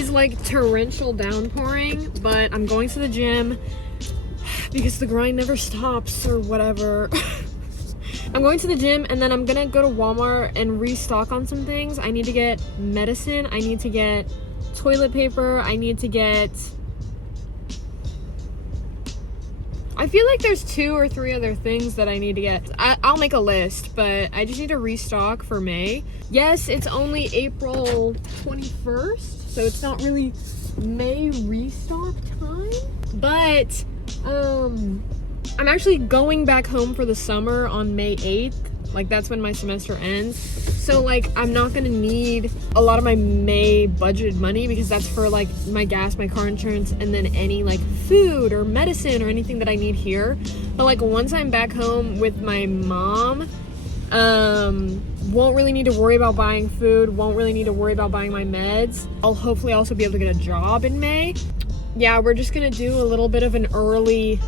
is like torrential downpouring, but I'm going to the gym because the grind never stops or whatever. I'm going to the gym and then I'm gonna go to Walmart and restock on some things. I need to get medicine, I need to get toilet paper, I need to get... I feel like there's 2 or 3 other things that I need to get. I'll make a list, but I just need to restock for May. Yes, it's only April 21st, so it's not really May restock time. But I'm actually going back home for the summer on May 8th. Like, that's when my semester ends. So, like, I'm not gonna need a lot of my May budgeted money because that's for, like, my gas, my car insurance, and then any, like, food or medicine or anything that I need here. But, like, once I'm back home with my mom, won't really need to worry about buying food, won't really need to worry about buying my meds. I'll hopefully also be able to get a job in May. Yeah, we're just gonna do a little bit of an early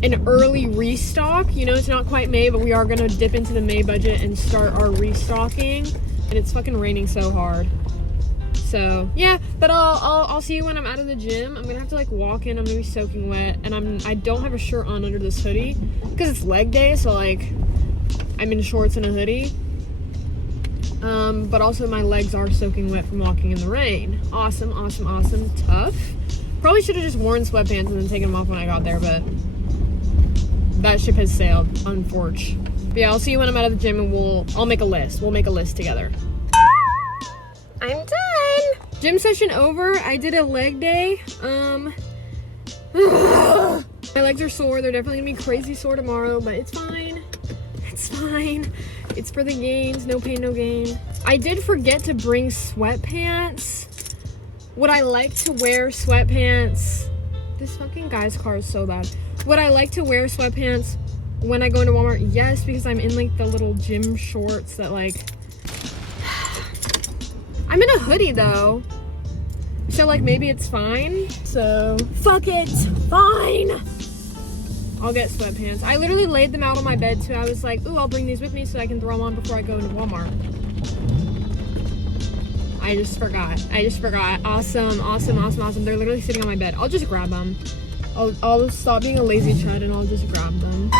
restock. You know, it's not quite May, but we are gonna dip into the May budget and start our restocking. And it's fucking raining so hard. So yeah, but I'll see you when I'm out of the gym. I'm gonna have to like walk in. I'm gonna be soaking wet, and I don't have a shirt on under this hoodie because it's leg day. So like, I'm in shorts and a hoodie. But also my legs are soaking wet from walking in the rain. Awesome, awesome, awesome. Tough. Probably should have just worn sweatpants and then taken them off when I got there, but that ship has sailed, unfortunately. But yeah, I'll see you when I'm out of the gym and I'll make a list. We'll make a list together. I'm done. Gym session over. I did a leg day. My legs are sore. They're definitely gonna be crazy sore tomorrow, but it's fine. It's fine. It's for the gains. No pain, no gain. I did forget to bring sweatpants. Would I like to wear sweatpants? This fucking guy's car is so bad. Would I like to wear sweatpants when I go into Walmart? Yes, because I'm in like the little gym shorts that like... I'm in a hoodie though. So like maybe it's fine. So fuck it, fine. I'll get sweatpants. I literally laid them out on my bed too. I was like, ooh, I'll bring these with me so I can throw them on before I go into Walmart. I just forgot. Awesome, awesome, awesome, awesome. They're literally sitting on my bed. I'll just grab them. I'll stop being a lazy chud and I'll just grab them.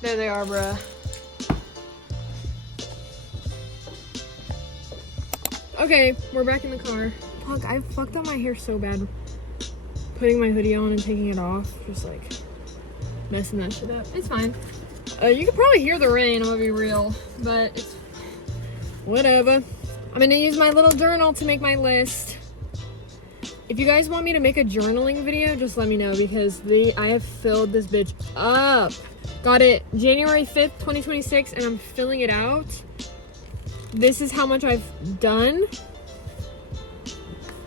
There they are, bruh. Okay, we're back in the car. Fuck, I fucked up my hair so bad. Putting my hoodie on and taking it off. Just like messing that shit up. It's fine. You can probably hear the rain, I'm gonna be real. But it's whatever. I'm gonna use my little journal to make my list. If you guys want me to make a journaling video, just let me know because I have filled this bitch up. Got it January 5th, 2026, and I'm filling it out. This is how much I've done.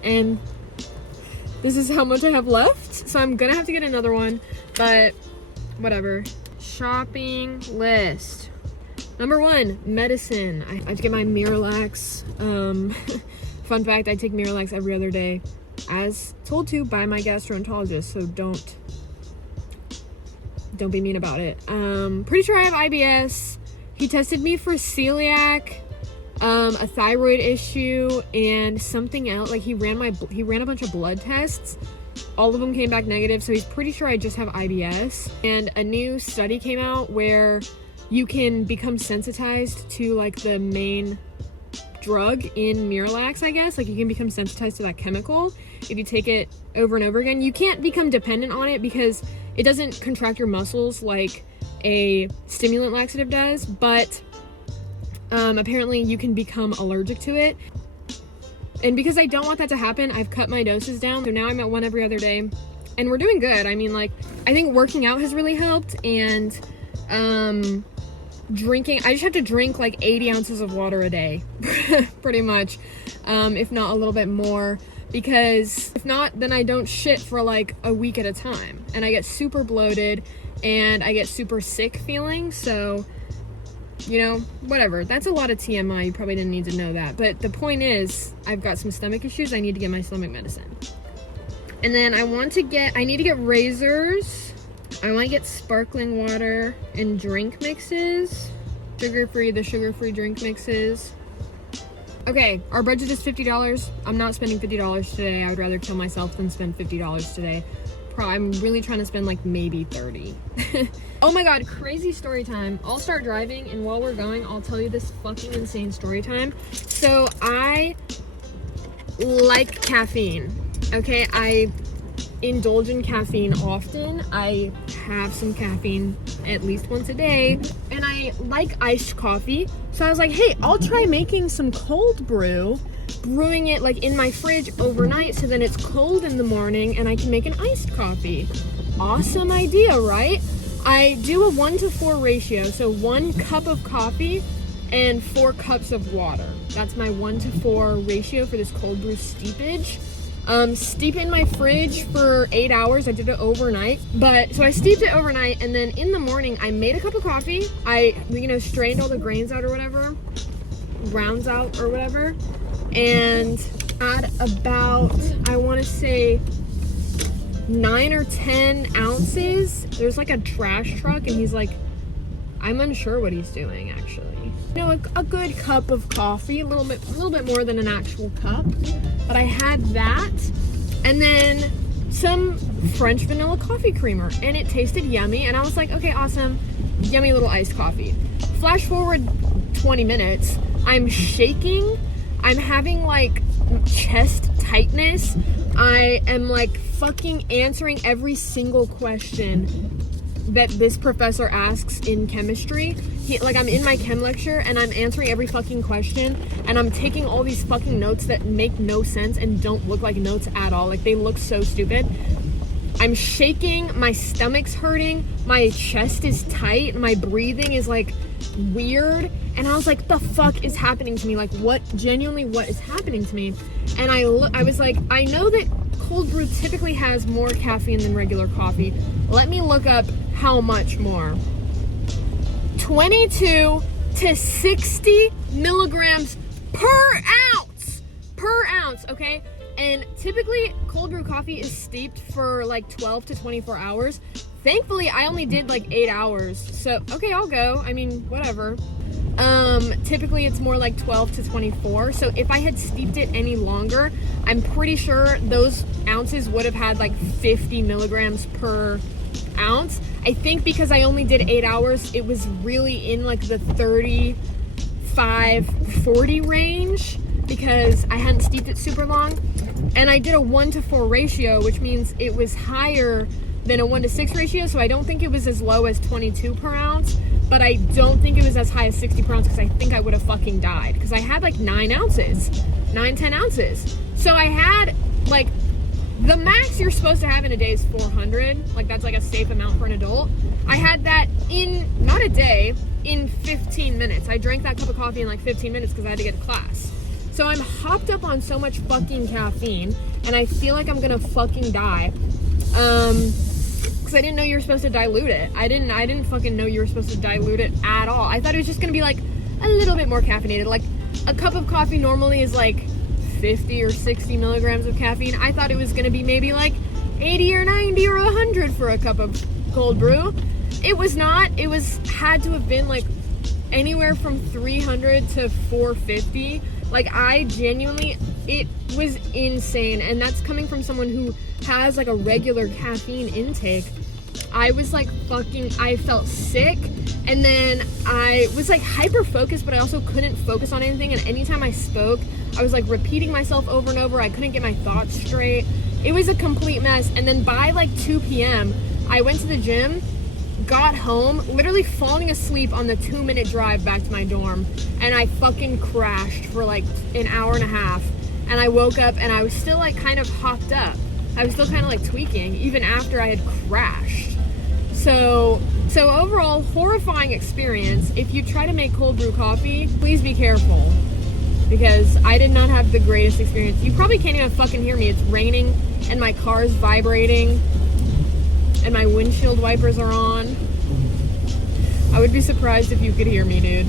And this is how much I have left. So I'm gonna have to get another one, but whatever. Shopping list. Number 1, medicine. I have to get my Miralax. Fun fact, I take Miralax every other day, as told to by my gastroenterologist, so don't be mean about it. Pretty sure I have IBS. He tested me for celiac, a thyroid issue, and something else. Like he ran a bunch of blood tests. All of them came back negative, so he's pretty sure I just have IBS. And a new study came out where you can become sensitized to like the main drug in Miralax, I guess. Like you can become sensitized to that chemical if you take it over and over again. You can't become dependent on it because it doesn't contract your muscles like a stimulant laxative does, but apparently you can become allergic to it. And because I don't want that to happen, I've cut my doses down. So now I'm at 1 every other day and we're doing good. I mean, like, I think working out has really helped, and drinking, I just have to drink like 80 ounces of water a day, pretty much, if not a little bit more, because if not, then I don't shit for like a week at a time, and I get super bloated and I get super sick feeling. So, you know, whatever. That's a lot of TMI. You probably didn't need to know that, but the point is, I've got some stomach issues. I need to get my stomach medicine. And then I need to get razors. I want to get sparkling water and drink mixes. The sugar-free drink mixes. Okay, our budget is $50. I'm not spending $50 today. I would rather kill myself than spend $50 today. I'm really trying to spend like maybe 30. Oh my god, crazy story time. I'll start driving, and while we're going, I'll tell you this fucking insane story time. So I like caffeine, okay? I indulge in caffeine often. I have some caffeine at least once a day, and I like iced coffee. So I was like, hey, I'll try making some cold brew, brewing it like in my fridge overnight so then it's cold in the morning and I can make an iced coffee. Awesome idea, right? I do a 1-to-4 ratio, so 1 cup of coffee and 4 cups of water. That's my 1-to-4 ratio for this cold brew steepage. Steep in my fridge for 8 hours. I did it overnight. So I steeped it overnight, and then in the morning I made a cup of coffee. I, strained all the grains out or whatever, grounds out or whatever, and add about, I want to say 9 or 10 ounces. There's like a trash truck, and he's like, I'm unsure what he's doing actually. A good cup of coffee, a little bit more than an actual cup. But I had that, and then some French vanilla coffee creamer, and it tasted yummy, and I was like, okay, awesome, yummy little iced coffee. Flash forward 20 minutes, I'm shaking, I'm having like chest tightness, I am like fucking answering every single question that this professor asks in chemistry. I'm in my chem lecture and I'm answering every fucking question, and I'm taking all these fucking notes that make no sense and don't look like notes at all. Like, they look so stupid. I'm shaking, my stomach's hurting, my chest is tight, my breathing is like weird, and I was like, the fuck is happening to me? Like, what is happening to me? And I was like, I know that cold brew typically has more caffeine than regular coffee. Let me look up how much more. 22 to 60 milligrams per ounce, okay? And typically cold brew coffee is steeped for like 12 to 24 hours. Thankfully, I only did like 8 hours. So, okay, I'll go. I mean, whatever. Typically it's more like 12 to 24. So if I had steeped it any longer, I'm pretty sure those ounces would have had like 50 milligrams per ounce. I think because I only did 8 hours, it was really in like the 35-40 range because I hadn't steeped it super long. And I did a 1-to-4 ratio, which means it was higher than a 1-to-6 ratio. So I don't think it was as low as 22 per ounce, but I don't think it was as high as 60 per ounce because I think I would have fucking died because I had like 10 ounces. So I had like, the max you're supposed to have in a day is 400. Like, that's like a safe amount for an adult. I had that in, not a day, in 15 minutes. I drank that cup of coffee in like 15 minutes because I had to get to class. So I'm hopped up on so much fucking caffeine, and I feel like I'm gonna fucking die. Because I didn't know you were supposed to dilute it. I didn't fucking know you were supposed to dilute it at all. I thought it was just gonna be like a little bit more caffeinated. Like, a cup of coffee normally is like 50 or 60 milligrams of caffeine. I thought it was gonna be maybe like 80 or 90 or 100 for a cup of cold brew. It was not. It had to have been like anywhere from 300 to 450. Like, I genuinely, it was insane. And that's coming from someone who has like a regular caffeine intake. I was like I felt sick, and then I was like hyper focused, but I also couldn't focus on anything, and anytime I spoke, I was like repeating myself over and over. I couldn't get my thoughts straight. It was a complete mess. And then by like 2 p.m., I went to the gym, got home, literally falling asleep on the 2-minute drive back to my dorm, and I fucking crashed for like an hour and a half. And I woke up and I was still like kind of hopped up. I was still kind of like tweaking even after I had crashed. So overall, horrifying experience. If you try to make cold brew coffee, please be careful, because I did not have the greatest experience. You probably can't even fucking hear me. It's raining and my car's vibrating and my windshield wipers are on. I would be surprised if you could hear me, dude,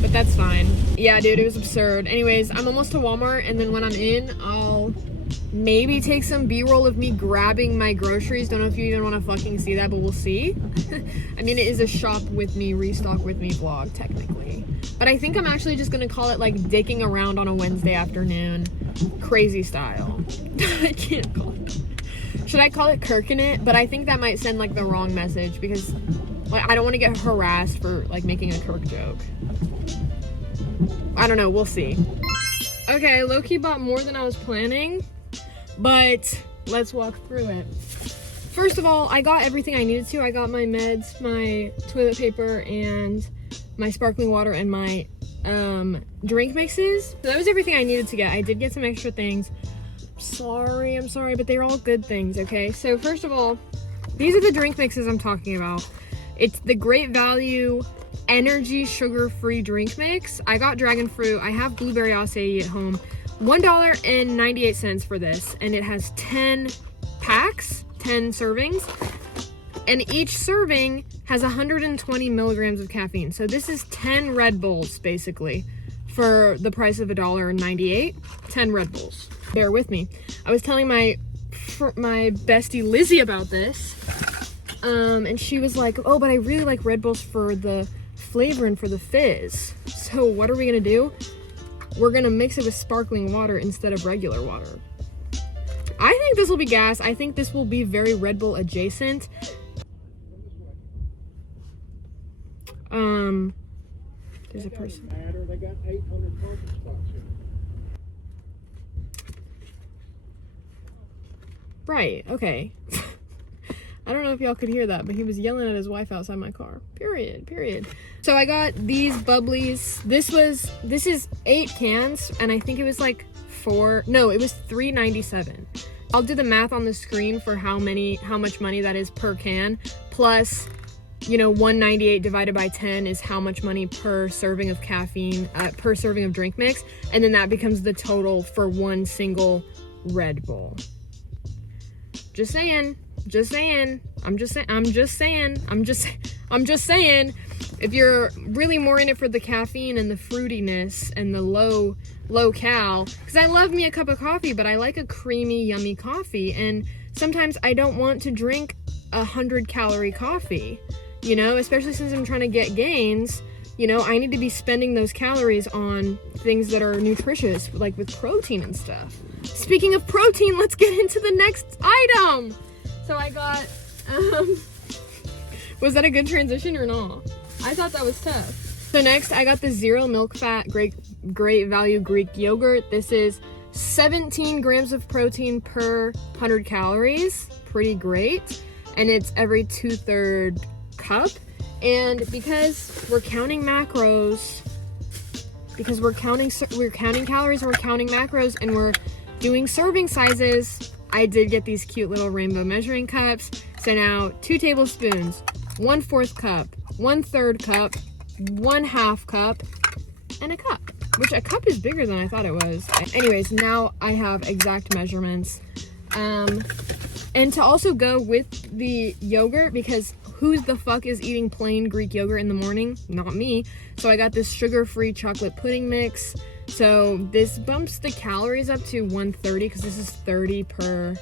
but that's fine. Yeah, dude, it was absurd. Anyways, I'm almost to Walmart, and then when I'm in, I'll maybe take some B-roll of me grabbing my groceries. Don't know if you even want to fucking see that, but we'll see. I mean, it is a shop with me, restock with me vlog, technically. But I think I'm actually just gonna call it like dicking around on a Wednesday afternoon, crazy style. I can't call it. Should I call it kirking it? But I think that might send like the wrong message because like I don't want to get harassed for like making a kirk joke. I don't know, we'll see. Okay, I low-key bought more than I was planning, but let's walk through it. First of all, I got everything I needed to. I got my meds, my toilet paper, and my sparkling water, and my drink mixes. So that was everything I needed to get. I did get some extra things. I'm sorry, but they're all good things, okay? So first of all, these are the drink mixes I'm talking about. It's the Great Value Energy Sugar-Free Drink Mix. I got dragon fruit. I have blueberry acai at home. $1.98 for this, and it has 10 packs, 10 servings, and each serving has 120 milligrams of caffeine. So this is 10 Red Bulls, basically, for the price of $1.98. 10 Red Bulls. Bear with me. I was telling my bestie Lizzie about this, and she was like, oh, but I really like Red Bulls for the flavor and for the fizz. So what are we gonna do? We're gonna mix it with sparkling water instead of regular water. I think this will be gas. I think this will be very Red Bull adjacent. There's a person. They got 800 parking spots here. Right, okay. I don't know if y'all could hear that, but he was yelling at his wife outside my car. Period. So I got these bubblies. This is 8 cans, and I think it was like it was $3.97. I'll do the math on the screen for how much money that is per can, plus, you know, $1.98 divided by 10 is how much money per serving of caffeine, per serving of drink mix, and then that becomes the total for one single Red Bull. Just saying. I'm just saying. If you're really more in it for the caffeine and the fruitiness and the low cal, because I love me a cup of coffee, but I like a creamy, yummy coffee, and sometimes I don't want to drink 100-calorie coffee, you know, especially since I'm trying to get gains. You know, I need to be spending those calories on things that are nutritious, like with protein and stuff. Speaking of protein, let's get into the next item. So I got, was that a good transition or not? I thought that was tough. So next, I got the zero milk fat Great Value Greek yogurt. This is 17 grams of protein per 100 calories. Pretty great. And it's every 2/3 cup. And because we're counting macros, because we're counting calories, we're counting macros, and we're doing serving sizes, I did get these cute little rainbow measuring cups. So now 2 tablespoons, 1/4 cup, 1/3 cup, 1/2 cup, and a cup, which a cup is bigger than I thought it was. Anyways, now I have exact measurements. And to also go with the yogurt, because who the fuck is eating plain Greek yogurt in the morning? Not me. So I got this sugar-free chocolate pudding mix. So this bumps the calories up to 130 because this is 30 per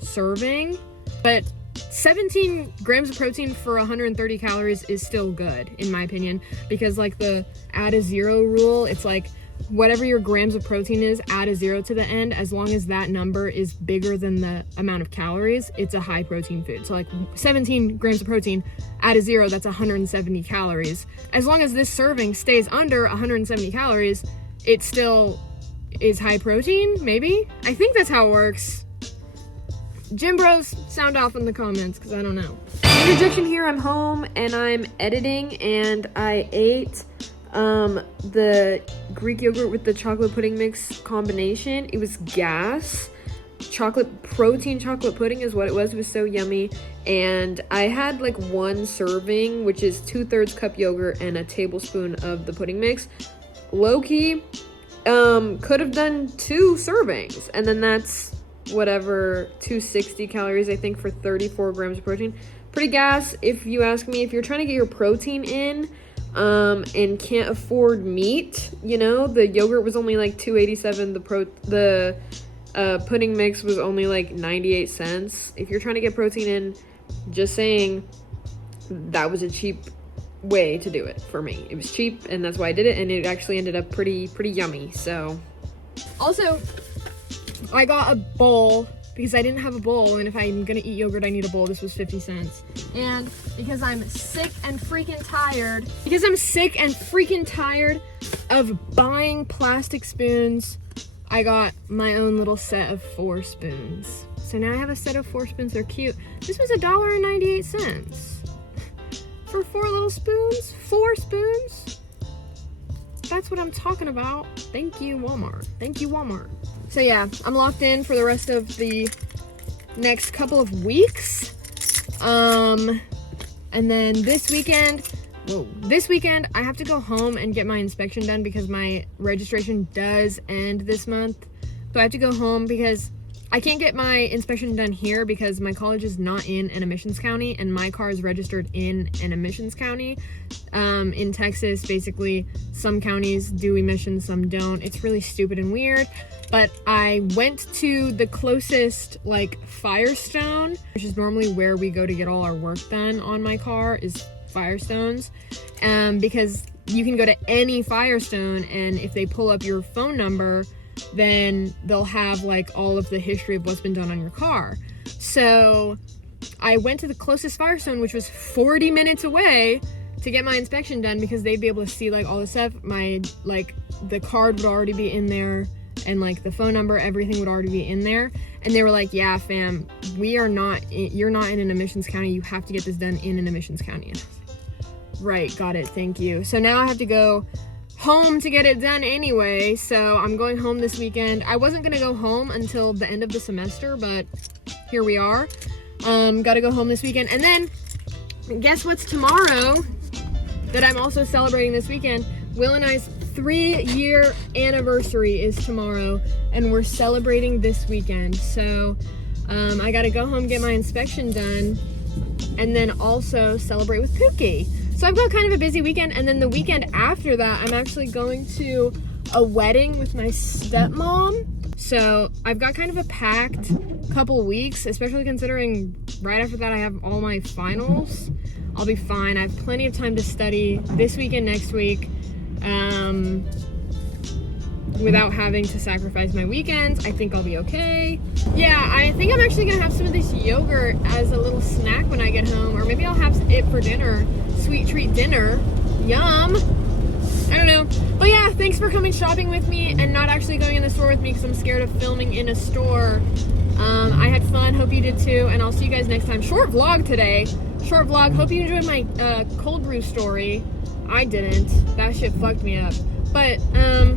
serving. But 17 grams of protein for 130 calories is still good, in my opinion, because like the add a zero rule, it's like whatever your grams of protein is, add a 0 to the end. As long as that number is bigger than the amount of calories, it's a high protein food. So like 17 grams of protein, add a 0, that's 170 calories. As long as this serving stays under 170 calories, it still is high protein, maybe? I think that's how it works. Gym bros, sound off in the comments, because I don't know. Interjection here, I'm home and I'm editing, and I ate the Greek yogurt with the chocolate pudding mix combination. It was gas. Protein chocolate pudding is what it was. It was so yummy. And I had like 1 serving, which is 2/3 cup yogurt and a tablespoon of the pudding mix. Low-key, could have done 2 servings, and then that's whatever, 260 calories, I think, for 34 grams of protein. Pretty gas, if you ask me. If you're trying to get your protein in, and can't afford meat, you know, the yogurt was only like $2.87. The pudding mix was only like 98 cents. If you're trying to get protein in, just saying, that was a cheap way to do it for me. It was cheap, and that's why I did it, and it actually ended up pretty yummy. So also, I got a bowl because I didn't have a bowl, and if I'm gonna eat yogurt, I need a bowl. This was 50 cents. And because I'm sick and freaking tired of buying plastic spoons, I got my own little set of 4 spoons. So now I have a set of 4 spoons. They're cute. This was $1.98 for 4 little spoons. 4 spoons. That's what I'm talking about. Thank you, Walmart. Thank you, Walmart. So yeah, I'm locked in for the rest of the next couple of weeks. And then this weekend I have to go home and get my inspection done because my registration does end this month. So I have to go home because I can't get my inspection done here because my college is not in an emissions county and my car is registered in an emissions county. In Texas, basically, some counties do emissions, some don't. It's really stupid and weird. But I went to the closest, like, Firestone, which is normally where we go to get all our work done on my car, is Firestones. Because you can go to any Firestone, and if they pull up your phone number, then they'll have like all of the history of what's been done on your car. So I went to the closest Firestone, which was 40 minutes away, to get my inspection done because they'd be able to see like all the stuff. My, like, the card would already be in there, and like the phone number, everything would already be in there. And they were like, yeah, fam, you're not in an emissions county. You have to get this done in an emissions county. And I was like, right, got it, thank you. So now I have to go home to get it done anyway, so I'm going home this weekend. I wasn't gonna go home until the end of the semester, but here we are. Gotta go home this weekend. And then guess what's tomorrow that I'm also celebrating this weekend? Will and I's 3-year anniversary is tomorrow, and we're celebrating this weekend. So I gotta go home, get my inspection done, and then also celebrate with Pookie. So I've got kind of a busy weekend, and then the weekend after that, I'm actually going to a wedding with my stepmom. So I've got kind of a packed couple weeks, especially considering right after that I have all my finals. I'll be fine. I have plenty of time to study this week and next week without having to sacrifice my weekends. I think I'll be okay. Yeah, I think I'm actually gonna have some of this yogurt as a little snack when I get home, or maybe I'll have it for dinner. Sweet treat dinner. Yum. I don't know. But yeah, thanks for coming shopping with me and not actually going in the store with me because I'm scared of filming in a store. I had fun. Hope you did too. And I'll see you guys next time. Short vlog today. Short vlog. Hope you enjoyed my cold brew story. I didn't. That shit fucked me up. But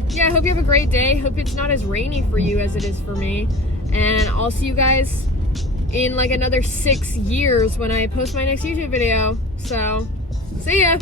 yeah, hope you have a great day. Hope it's not as rainy for you as it is for me. And I'll see you guys in like another 6 years when I post my next YouTube video. So, see ya!